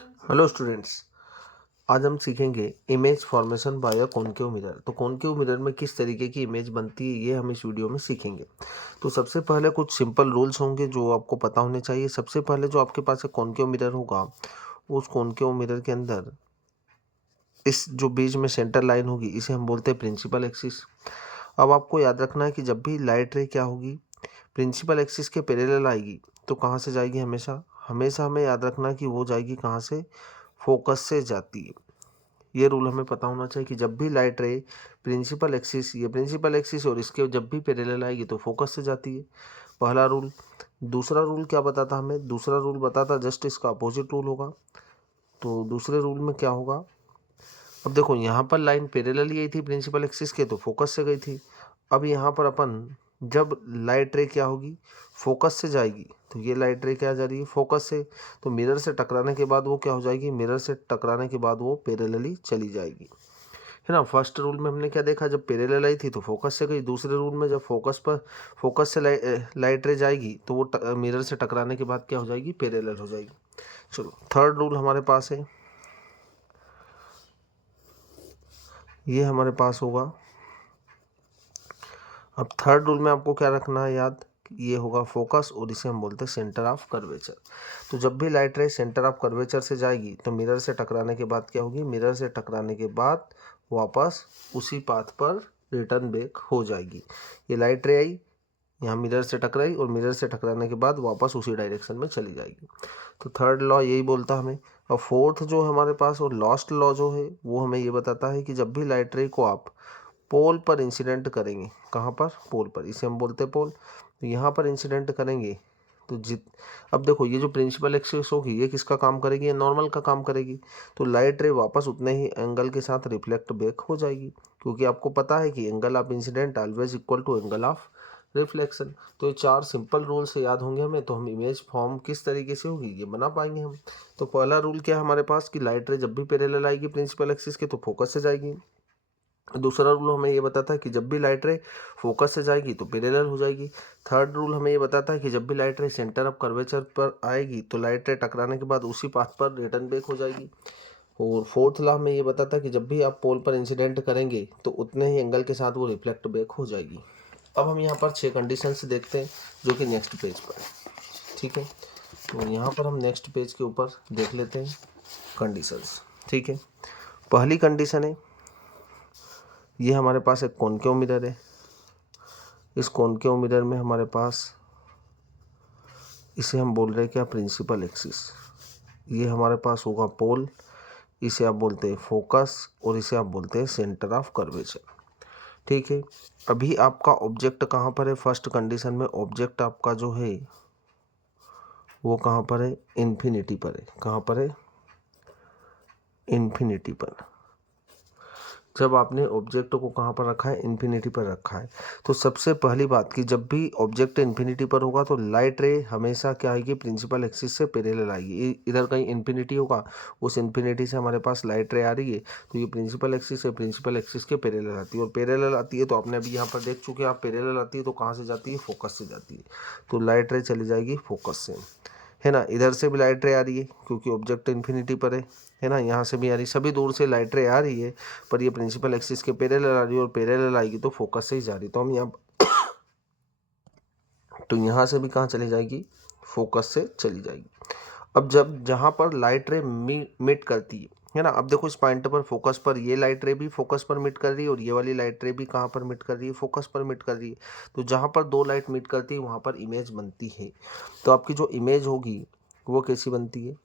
Hello students. आज हम सीखेंगे image formation by concave mirror. तो कॉनकेव मिरर में किस तरीके की इमेज बनती है ये हम इस वीडियो में सीखेंगे। तो सबसे पहले कुछ सिंपल रूल्स होंगे जो आपको पता होने चाहिए। सबसे पहले जो आपके पास एक कॉनकेव मिरर होगा, उस कॉनकेव मिरर के अंदर इस जो बीच में सेंटर लाइन होगी इसे हम बोलते हैं प्रिंसिपल एक्सिस। अब आपको याद रखना है कि जब भी लाइट रे क्या होगी, प्रिंसिपल एक्सिस के पैरेलल आएगी तो कहाँ से जाएगी, हमेशा हमेशा हमें याद रखना है कि वो जाएगी कहाँ से, फोकस से जाती है। ये रूल हमें पता होना चाहिए कि जब भी लाइट रे प्रिंसिपल एक्सिस, ये प्रिंसिपल एक्सिस और इसके जब भी पैरेलल आएगी तो फोकस से जाती है, पहला रूल। दूसरा रूल क्या बताता हमें, दूसरा रूल बताता जस्ट इसका अपोजिट रूल होगा। तो दूसरे रूल में क्या होगा, अब देखो यहाँ पर लाइन पैरेलल ही आई थी प्रिंसिपल एक्सिस के तो फोकस से गई थी। अब यहाँ पर अपन जब लाइट रे क्या होगी, फोकस से जाएगी, तो ये लाइट रे क्या जा रही है, फोकस से। तो मिरर से टकराने के बाद वो क्या हो जाएगी, मिरर से टकराने के बाद वो पैरेलली चली जाएगी, है ना। फर्स्ट रूल में हमने क्या देखा, जब पैरेलल आई थी तो फोकस से गई। दूसरे रूल में जब फोकस से लाइट रे जाएगी तो वो मिरर से टकराने के बाद क्या हो जाएगी, पैरेलल हो जाएगी। चलो थर्ड रूल हमारे पास है, ये हमारे पास होगा। अब थर्ड रूल में आपको क्या रखना है याद, ये होगा फोकस और इसे हम बोलते हैं सेंटर ऑफ कर्वेचर। तो जब भी लाइट रे सेंटर ऑफ कर्वेचर से जाएगी तो मिरर से टकराने के बाद क्या होगी, मिरर से टकराने के बाद वापस उसी पाथ पर रिटर्न बैक हो जाएगी। ये लाइट रे आई, यहाँ मिरर से टकराई और मिरर से टकराने के बाद वापस उसी डायरेक्शन में चली जाएगी। तो थर्ड लॉ यही बोलता हमें। और फोर्थ जो हमारे पास और लास्ट लॉ जो है वो हमें ये बताता है कि जब भी लाइट रे को आप पोल पर इंसिडेंट करेंगे, कहाँ पर, पोल पर, इसे हम बोलते हैं पोल। तो यहाँ पर इंसिडेंट करेंगे तो अब देखो ये जो प्रिंसिपल एक्सिस होगी ये किसका काम करेगी, ये नॉर्मल का काम करेगी। तो लाइट रे वापस उतने ही एंगल के साथ रिफ्लेक्ट बैक हो जाएगी, क्योंकि आपको पता है कि angle of incident always equal to angle of reflection. तो ये चार सिंपल रूल से याद होंगे हमें, तो हम इमेज फॉर्म किस तरीके से होगी ये बना पाएंगे हम। तो पहला रूल क्या है हमारे पास कि लाइट रे जब भी पैरेलल आएगी प्रिंसिपल एक्सिस के तो फोकस से जाएगी। दूसरा रूल हमें ये बताता है कि जब भी लाइट रे फोकस से जाएगी तो पैरेलल हो जाएगी। थर्ड रूल हमें ये बताता है कि जब भी लाइट रे सेंटर ऑफ कर्वेचर पर आएगी तो लाइट रे टकराने के बाद उसी पाथ पर रिटर्न बैक हो जाएगी। और फोर्थ लॉ हमें ये बताता है कि जब भी आप पोल पर इंसिडेंट करेंगे तो उतने ही एंगल के साथ वो रिफ्लेक्ट बैक हो जाएगी। अब हम यहाँ पर 6 कंडीशंस देखते हैं जो कि नेक्स्ट पेज पर है, ठीक है। तो यहाँ पर हम नेक्स्ट पेज के ऊपर देख लेते हैं कंडीशंस, ठीक है। पहली कंडीशन है, ये हमारे पास एक कॉनकेव मिरर है। इस कॉनकेव मिरर में हमारे पास, इसे हम बोल रहे हैं क्या, प्रिंसिपल एक्सिस। ये हमारे पास होगा पोल, इसे आप बोलते हैं फोकस और इसे आप बोलते हैं सेंटर ऑफ कर्वेचर, ठीक है। अभी आपका ऑब्जेक्ट कहाँ पर है, फर्स्ट कंडीशन में ऑब्जेक्ट आपका जो है वो कहाँ पर है, इन्फिनिटी पर है। कहाँ पर है, इन्फिनिटी पर। जब आपने ऑब्जेक्ट को कहाँ पर रखा है, इन्फिनिटी पर रखा है। तो सबसे पहली बात कि जब भी ऑब्जेक्ट इन्फिनिटी पर होगा तो लाइट रे हमेशा क्या आएगी, प्रिंसिपल एक्सिस से पैरेलल आएगी। इधर कहीं इन्फिनिटी होगा, उस इन्फिनिटी से हमारे पास लाइट रे आ रही है तो ये प्रिंसिपल एक्सिस है, प्रिंसिपल एक्सिस के पैरेलल आती है। और पैरेलल आती है तो आपने अभी यहाँ पर देख चुके हैं, आप पैरेलल आती है तो कहाँ से जाती है, फोकस से जाती है। तो लाइट रे चली जाएगी फोकस से, है ना। इधर से भी लाइट रे आ रही है क्योंकि ऑब्जेक्ट इन्फिनिटी पर है ना। यहाँ से भी आ रही, सभी दूर से लाइट रे आ रही है पर ये प्रिंसिपल एक्सिस के पैरेलल आ रही है और पैरेलल आएगी तो फोकस से ही जा रही है। तो हम यहाँ तो यहाँ से भी कहाँ चली जाएगी, फोकस से चली जाएगी। अब जब जहाँ पर लाइट रे मीट करती है ना, अब देखो इस पॉइंट पर फोकस पर ये लाइट रे भी फोकस पर मीट कर रही है और ये वाली लाइट रे भी कहाँ पर मीट कर रही है, फोकस पर मीट कर रही है। तो जहाँ पर दो लाइट मीट करती है वहाँ पर इमेज बनती है। तो आपकी जो इमेज होगी वो कैसी बनती है,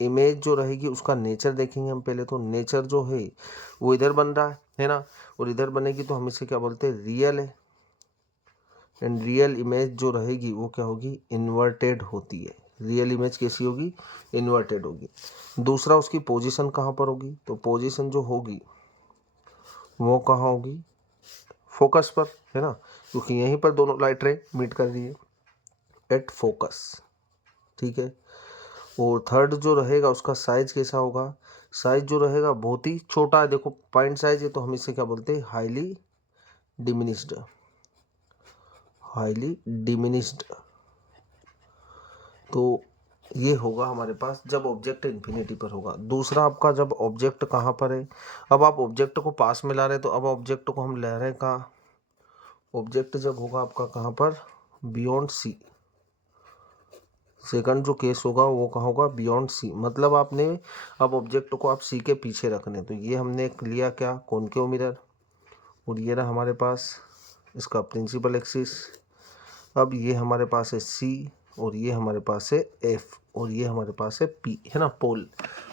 इमेज जो रहेगी उसका नेचर देखेंगे हम पहले। तो नेचर जो है वो इधर बन रहा है ना, और इधर बनेगी तो हम इसे क्या बोलते हैं, रियल है। एंड रियल इमेज जो रहेगी वो क्या होगी, इन्वर्टेड होती है। रियल इमेज कैसी होगी, इन्वर्टेड होगी। दूसरा उसकी पोजीशन कहाँ पर होगी, तो पोजीशन जो होगी वो कहाँ होगी, फोकस पर, है ना, क्योंकि यहीं पर दोनों लाइट रे मीट कर रही है, एट फोकस, ठीक है। और थर्ड जो रहेगा उसका साइज कैसा होगा, साइज जो रहेगा बहुत ही छोटा है। देखो पॉइंट साइज है तो हम इसे क्या बोलते हैं, हाईली डिमिनिश्ड, हाईली डिमिनिश्ड। तो ये होगा हमारे पास जब ऑब्जेक्ट इन्फिनिटी पर होगा। दूसरा आपका जब ऑब्जेक्ट कहाँ पर है, अब आप ऑब्जेक्ट को पास में ला रहे हैं, तो अब ऑब्जेक्ट को हम ले रहे हैं कहाँ, ऑब्जेक्ट जब होगा आपका कहाँ पर, बियॉन्ड सी। सेकंड जो केस होगा वो कहाँ होगा, बियॉन्ड सी, मतलब आपने अब ऑब्जेक्ट को आप सी के पीछे रखने, तो ये हमने लिया क्या, कॉनकेव मिरर, और ये रहा हमारे पास इसका प्रिंसिपल एक्सिस। अब ये हमारे पास है सी, और ये हमारे पास है एफ, और ये हमारे पास है पी, है ना, पोल।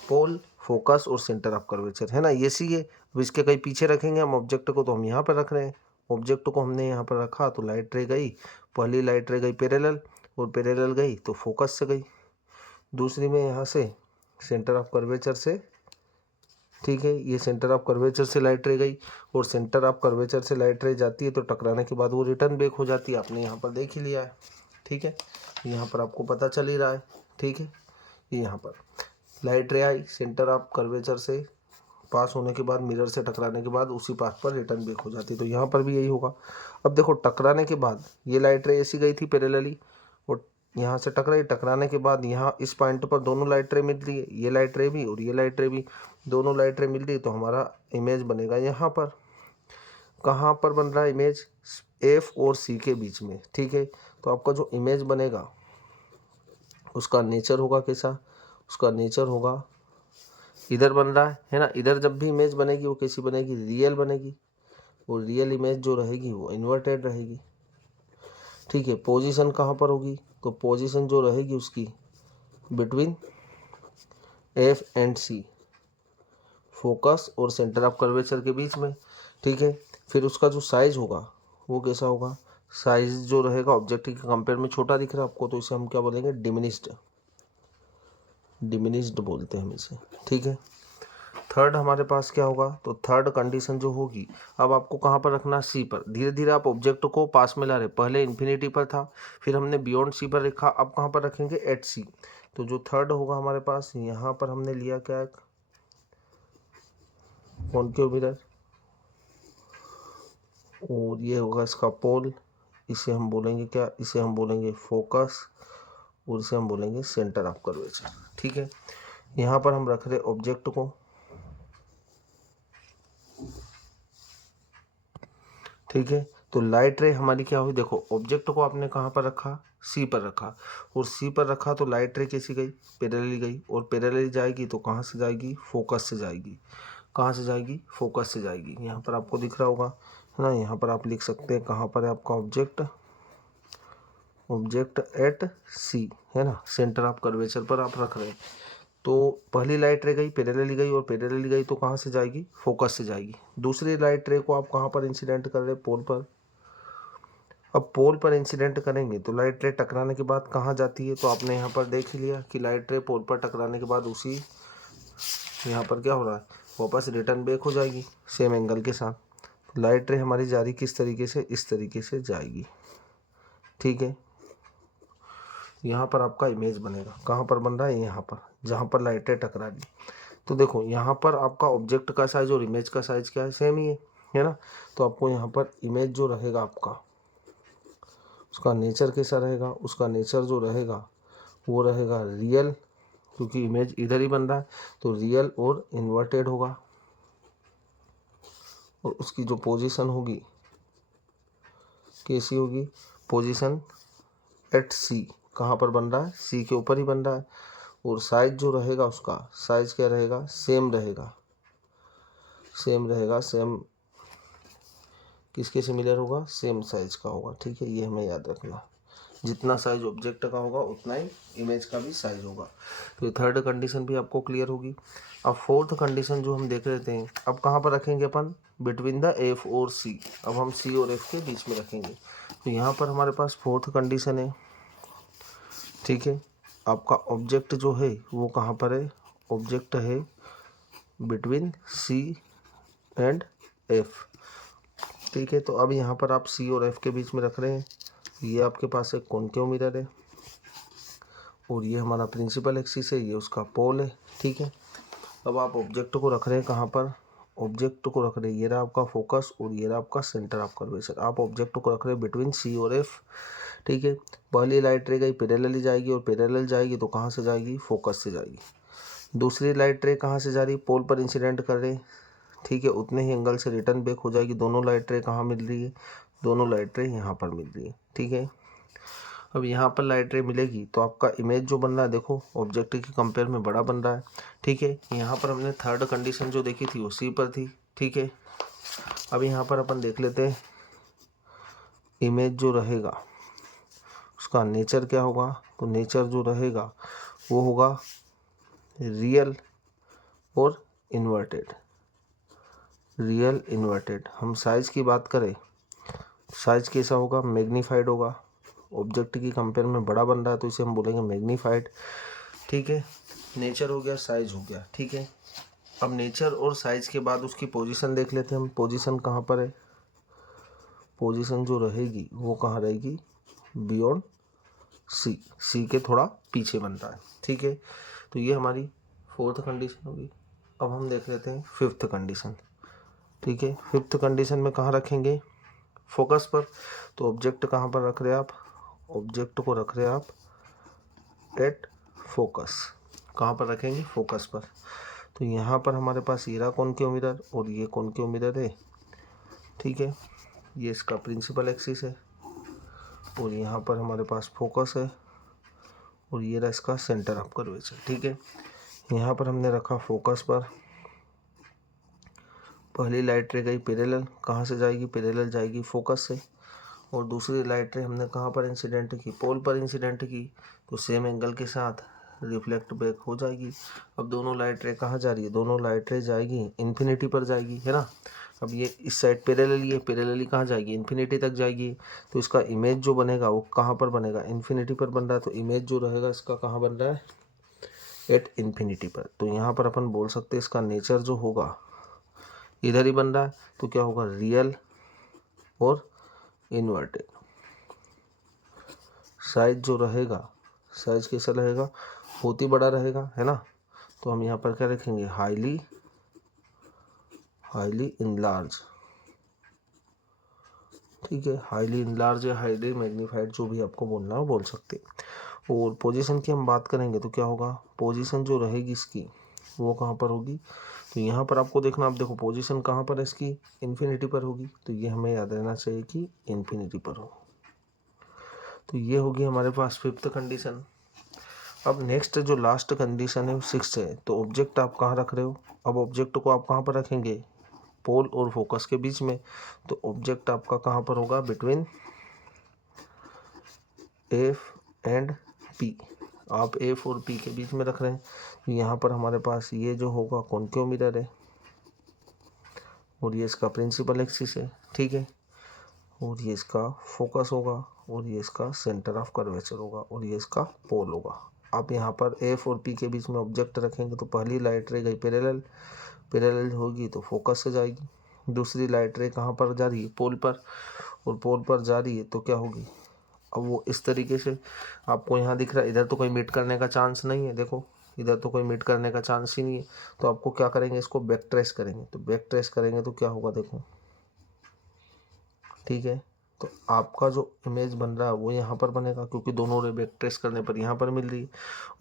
पोल, फोकस और सेंटर ऑफ कर्वेचर, है ना, ये सी है। अब इसके कहीं पीछे रखेंगे हम ऑब्जेक्ट को, तो हम यहाँ पर रख रहे हैं, ऑब्जेक्ट को हमने यहाँ पर रखा, तो लाइट रे गई, पहली लाइट रे गई पैरेलल, और पैरेलल गई तो फोकस से गई, दूसरी में यहाँ से सेंटर ऑफ कर्वेचर से, ठीक है, ये सेंटर ऑफ कर्वेचर से लाइट रे गई, और सेंटर ऑफ कर्वेचर से लाइट रे जाती है तो टकराने के बाद वो रिटर्न बैक हो जाती है, आपने यहाँ पर देख ही लिया है, ठीक है, यहाँ पर आपको पता चल ही रहा है, ठीक है। ये यहाँ पर लाइट रे आई, सेंटर ऑफ कर्वेचर से पास होने के बाद मिरर से टकराने के बाद उसी पाथ पर रिटर्न बैक हो जाती है, तो यहाँ पर भी यही होगा। अब देखो टकराने के बाद ये लाइट रे ऐसी गई थी पैरेलली, और यहाँ से टकराई, टकराने के बाद यहाँ इस पॉइंट पर दोनों लाइट रे मिल रही है, ये लाइट रे भी और ये लाइट रे भी, दोनों लाइट रे मिल रही है, तो हमारा इमेज बनेगा यहाँ पर, कहाँ पर बन रहा है इमेज, एफ और सी के बीच में, ठीक है। तो आपका जो इमेज बनेगा उसका नेचर होगा कैसा, उसका नेचर होगा इधर बन रहा है ना, इधर जब भी इमेज बनेगी वो कैसी बनेगी, रियल बनेगी, और रियल इमेज जो रहेगी वो इन्वर्टेड रहेगी, ठीक है। पोजीशन कहाँ पर होगी, तो पोजीशन जो रहेगी उसकी between F and C, focus और सेंटर ऑफ कर्वेचर के बीच में, ठीक है। फिर उसका जो साइज होगा वो कैसा होगा, साइज जो रहेगा ऑब्जेक्ट के कंपेयर में छोटा दिख रहा है आपको, तो इसे हम क्या बोलेंगे, डिमिनिश्ड, डिमिनिश्ड बोलते हैं हम इसे, ठीक है। थर्ड हमारे पास क्या होगा, तो थर्ड कंडीशन जो होगी, अब आपको कहाँ पर रखना, सी पर। धीरे धीरे आप ऑब्जेक्ट को पास में ला रहे, पहले इन्फिनिटी पर था, फिर हमने बियॉन्ड सी पर रखा, अब कहाँ पर रखेंगे, एट सी। तो जो थर्ड होगा हमारे पास, यहाँ पर हमने लिया क्या, कॉनकेव मिरर, और ये होगा इसका पोल, इसे हम बोलेंगे क्या, इसे हम बोलेंगे फोकस, और इसे हम बोलेंगे सेंटर ऑफ कर्वेचर, ठीक है। यहाँ पर हम रख रहे ऑब्जेक्ट को, ठीक है। तो लाइट रे हमारी क्या हुई, देखो ऑब्जेक्ट को आपने कहाँ पर रखा, सी पर रखा, और सी पर रखा तो लाइट रे कैसी गई, पैरेलली गई, और पैरेलली जाएगी तो कहाँ से जाएगी, फोकस से जाएगी, कहाँ से जाएगी, फोकस से जाएगी। यहाँ पर आपको दिख रहा होगा, है ना, यहाँ पर आप लिख सकते हैं कहाँ पर है आपका ऑब्जेक्ट, ऑब्जेक्ट एट सी, है ना, सेंटर ऑफ कर्वेचर पर आप रख रहे हैं। तो पहली लाइट रे गई, पैरेलली गई, और पैरेलली गई तो कहाँ से जाएगी, फोकस से जाएगी। दूसरी लाइट रे को आप कहाँ पर इंसिडेंट कर रहे हैं, पोल पर। अब पोल पर इंसिडेंट करेंगे तो लाइट रे टकराने के बाद कहाँ जाती है, तो आपने यहाँ पर देख ही लिया कि लाइट रे पोल पर टकराने के बाद उसी यहाँ पर क्या हो रहा है, वापस रिटर्न बैक हो जाएगी सेम एंगल के साथ। तो लाइट रे हमारी जा रही किस तरीके से, इस तरीके से जाएगी, ठीक है। यहाँ पर आपका इमेज बनेगा, कहाँ पर बन रहा है, यहाँ पर, जहाँ पर लाइट रे टकरा रही। तो देखो यहाँ पर आपका ऑब्जेक्ट का साइज और इमेज का साइज क्या है, सेम ही है ना। तो आपको यहाँ पर इमेज जो रहेगा आपका, उसका नेचर कैसा रहेगा, उसका नेचर जो रहेगा वो रहेगा रियल, क्योंकि इमेज इधर ही बन रहा है, तो रियल और इन्वर्टेड होगा। और उसकी जो पोजीशन होगी कैसी होगी, पोजीशन एट सी, कहाँ पर बन रहा है, सी के ऊपर ही बन रहा है। और साइज जो रहेगा उसका साइज क्या रहेगा, सेम रहेगा, सेम रहेगा, सेम किसके सिमिलर होगा, सेम साइज का होगा, ठीक है। ये हमें याद रखना, जितना साइज ऑब्जेक्ट का होगा उतना ही इमेज का भी साइज होगा। तो ये थर्ड कंडीशन भी आपको क्लियर होगी। अब फोर्थ कंडीशन जो हम देख रहे थे, अब कहाँ पर रखेंगे अपन, बिटवीन द एफ और सी। अब हम सी और एफ के बीच में रखेंगे, तो यहाँ पर हमारे पास फोर्थ कंडीशन है, ठीक है। आपका ऑब्जेक्ट जो है वो कहाँ पर है, ऑब्जेक्ट है बिटवीन सी एंड एफ, ठीक है। तो अब यहाँ पर आप सी और एफ के बीच में रख रहे हैं, ये आपके पास एक कॉनकेव मिरर है, और ये हमारा प्रिंसिपल एक्सिस है, ये उसका पोल है, ठीक है। अब आप ऑब्जेक्ट को रख रहे हैं कहाँ पर, ऑब्जेक्ट को रख रहे हैं, ये रहा आपका फोकस और ये रहा आपका सेंटर ऑफ कर्वेचर। आप ऑब्जेक्ट को रख रहे हैं बिटवीन सी और एफ, ठीक है। पहली लाइट रे गई पैरेलली जाएगी और पैरेलल जाएगी तो कहाँ से जाएगी, फोकस से जाएगी। दूसरी लाइट रे कहाँ से जा रही, पोल पर इंसिडेंट कर रही, ठीक है, उतने ही एंगल से रिटर्न बैक हो जाएगी। दोनों लाइट रे कहाँ मिल रही है, दोनों लाइट रे यहाँ पर मिल रही है, ठीक है। अब यहाँ पर लाइट रे मिलेगी तो आपका इमेज जो बन रहा है देखो ऑब्जेक्टिव के कंपेयर में बड़ा बन रहा है, ठीक है। यहाँ पर हमने थर्ड कंडीशन जो देखी थी वो सी पर थी, ठीक है। अब यहाँ पर अपन देख लेते हैं इमेज जो रहेगा उसका नेचर क्या होगा। तो नेचर जो रहेगा वो होगा रियल और इन्वर्टेड। Real inverted. हम साइज़ की बात करें, साइज़ कैसा होगा, मैग्नीफाइड होगा। ऑब्जेक्ट की कंपेयर में बड़ा बन रहा है तो इसे हम बोलेंगे मैग्नीफाइड, ठीक है। नेचर हो गया, साइज हो गया, ठीक है। अब नेचर और साइज़ के बाद उसकी पोजीशन देख लेते हैं हम। पोजीशन कहाँ पर है, पोजीशन जो रहेगी वो कहाँ रहेगी, बियॉन्ड सी, सी के थोड़ा पीछे बन रहा है, ठीक है। तो ये हमारी फोर्थ कंडीशन होगी। अब हम देख लेते हैं फिफ्थ कंडीशन, ठीक है। फिफ्थ कंडीशन में कहाँ रखेंगे, फोकस पर। तो ऑब्जेक्ट कहाँ पर रख रहे हैं आप, ऑब्जेक्ट को रख रहे हैं आप एट फोकस। कहाँ पर रखेंगे, फोकस पर। तो यहाँ पर हमारे पास ये रहा कॉनकेव मिरर और ये कॉनकेव मिरर है, ठीक है। ये इसका प्रिंसिपल एक्सिस है और यहाँ पर हमारे पास फोकस है और ये रहा इसका सेंटर ऑफ कर्वेचर, ठीक है। यहाँ पर हमने रखा फोकस पर। पहली लाइट रे गई पैरेलल, कहाँ से जाएगी, पैरेलल जाएगी फोकस से। और दूसरी लाइट रे हमने कहाँ पर इंसिडेंट की, पोल पर इंसिडेंट की, तो सेम एंगल के साथ रिफ्लेक्ट बैक हो जाएगी। अब दोनों लाइट रे कहाँ जा रही है, दोनों लाइट रे जाएगी इन्फिनिटी पर जाएगी, है ना। अब ये इस साइड पैरेलली है, पैरेलली कहाँ जाएगी, इन्फिनिटी तक जाएगी। तो इसका इमेज जो बनेगा वो कहाँ पर बनेगा, इन्फिनिटी पर बन रहा है। तो इमेज जो रहेगा इसका कहाँ बन रहा है, एट इन्फिनिटी पर। तो यहाँ पर अपन बोल सकते हैं इसका नेचर जो होगा इधर ही बन रहा है, तो क्या होगा, रियल और इन्वर्टेड। साइज जो रहेगा, साइज कैसा रहेगा, बहुत ही बड़ा रहेगा, है ना। तो हम यहाँ पर क्या रखेंगे, हाईली इनलार्ज, ठीक है। हाईली इनलार्ज या हाईली मैग्नीफाइड जो भी आपको बोलना है बोल सकते। और पोजीशन की हम बात करेंगे तो क्या होगा, पोजीशन जो रहेगी इसकी वो कहाँ पर होगी। तो यहाँ पर आपको देखना, आप देखो पोजीशन कहाँ पर है इसकी, इन्फिनिटी पर होगी। तो ये हमें याद रहना चाहिए कि इन्फिनिटी पर हो। तो ये होगी हमारे पास फिफ्थ कंडीशन। अब नेक्स्ट जो लास्ट कंडीशन है वो सिक्स्थ है। तो ऑब्जेक्ट आप कहाँ रख रहे हो, अब ऑब्जेक्ट को आप कहाँ पर रखेंगे, पोल और फोकस के बीच में। तो ऑब्जेक्ट आपका कहाँ पर होगा, बिटवीन एफ एंड पी। आप एफ और पी के बीच में रख रहे हैं। यहाँ पर हमारे पास ये जो होगा कॉनकेव मिरर है और ये इसका प्रिंसिपल एक्सिस है, ठीक है। और ये इसका फोकस होगा और ये इसका सेंटर ऑफ कर्वेचर होगा और ये इसका पोल होगा। आप यहाँ पर एफ और पी के बीच में ऑब्जेक्ट रखेंगे तो पहली लाइट रे गई पैरेलल, पैरेलल होगी तो फोकस से जाएगी। दूसरी लाइट रे कहाँ पर जा रही है, पोल पर, और पोल पर जा रही है तो क्या होगी, अब वो इस तरीके से आपको यहाँ दिख रहा है। इधर तो कोई मीट करने का चांस नहीं है, देखो इधर तो कोई मीट करने का चांस ही नहीं है। तो आपको क्या करेंगे, इसको बैक ट्रेस करेंगे। तो बैक ट्रेस करेंगे तो क्या होगा, देखो, ठीक है। तो आपका जो इमेज बन रहा है वो यहाँ पर बनेगा क्योंकि दोनों रे बैक ट्रेस करने पर यहाँ पर मिल रही है,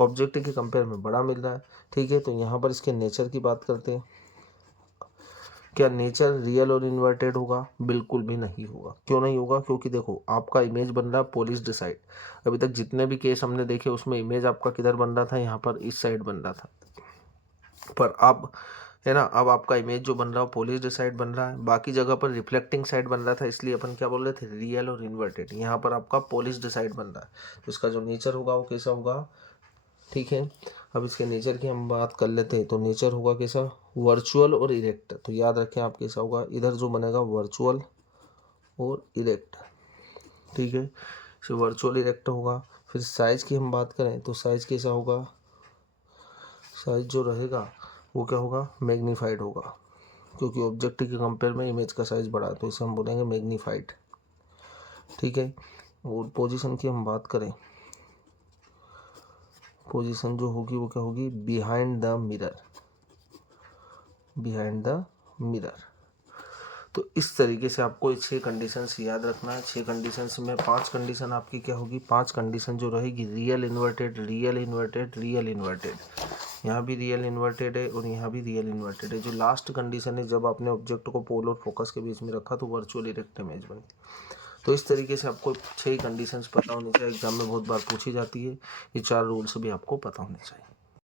ऑब्जेक्ट के कंपेयर में बड़ा मिल रहा है, ठीक है। तो यहाँ पर इसके नेचर की बात करते हैं। क्या नेचर रियल और इन्वर्टेड होगा, बिल्कुल भी नहीं होगा। क्यों नहीं होगा, क्योंकि देखो आपका इमेज बन रहा है पोलिश्ड साइड। अभी तक जितने भी केस हमने देखे उसमें इमेज आपका किधर बन रहा था, यहाँ पर इस साइड बन रहा था। पर अब है ना, अब आपका इमेज जो बन रहा है पोलिश्ड साइड बन रहा है, बाकी जगह पर रिफ्लेक्टिंग साइड बन रहा था। इसलिए अपन क्या बोल रहे थे, रियल और इन्वर्टेड। यहाँ पर आपका पोलिश्ड साइड बन रहा है तो इसका जो नेचर होगा वो कैसा होगा, ठीक है। अब इसके नेचर की हम बात कर लेते हैं। तो नेचर होगा कैसा, वर्चुअल और इरेक्ट। तो याद रखें आप कैसा होगा, इधर जो बनेगा वर्चुअल और इरेक्ट, ठीक है। तो वर्चुअल इरेक्ट होगा। फिर साइज की हम बात करें तो साइज कैसा होगा, साइज जो रहेगा वो क्या होगा, मैग्नीफाइड होगा क्योंकि ऑब्जेक्ट के कंपेयर में इमेज का साइज बड़ा है तो इसे हम बोलेंगे मैग्नीफाइड, ठीक है। और पोजीशन की हम बात करें, पोजीशन जो होगी वो क्या होगी, behind the mirror, behind the mirror. तो इस तरीके से आपको 6 कंडीशंस याद रखना है। 6 कंडीशंस में 5 कंडीशन आपकी क्या होगी, 5 कंडीशन जो रहेगी real inverted, real inverted, real inverted, यहाँ भी रियल इन्वर्टेड है और यहाँ भी रियल इन्वर्टेड है। जो लास्ट कंडीशन है, जब आपने ऑब्जेक्ट को पोल और फोकस के बीच में रखा तो वर्चुअल इरेक्ट इमेज बनी। तो इस तरीके से आपको 6 कंडीशंस पता होनी चाहिए, एग्जाम में बहुत बार पूछी जाती है। ये 4 रूल्स भी आपको पता होने चाहिए।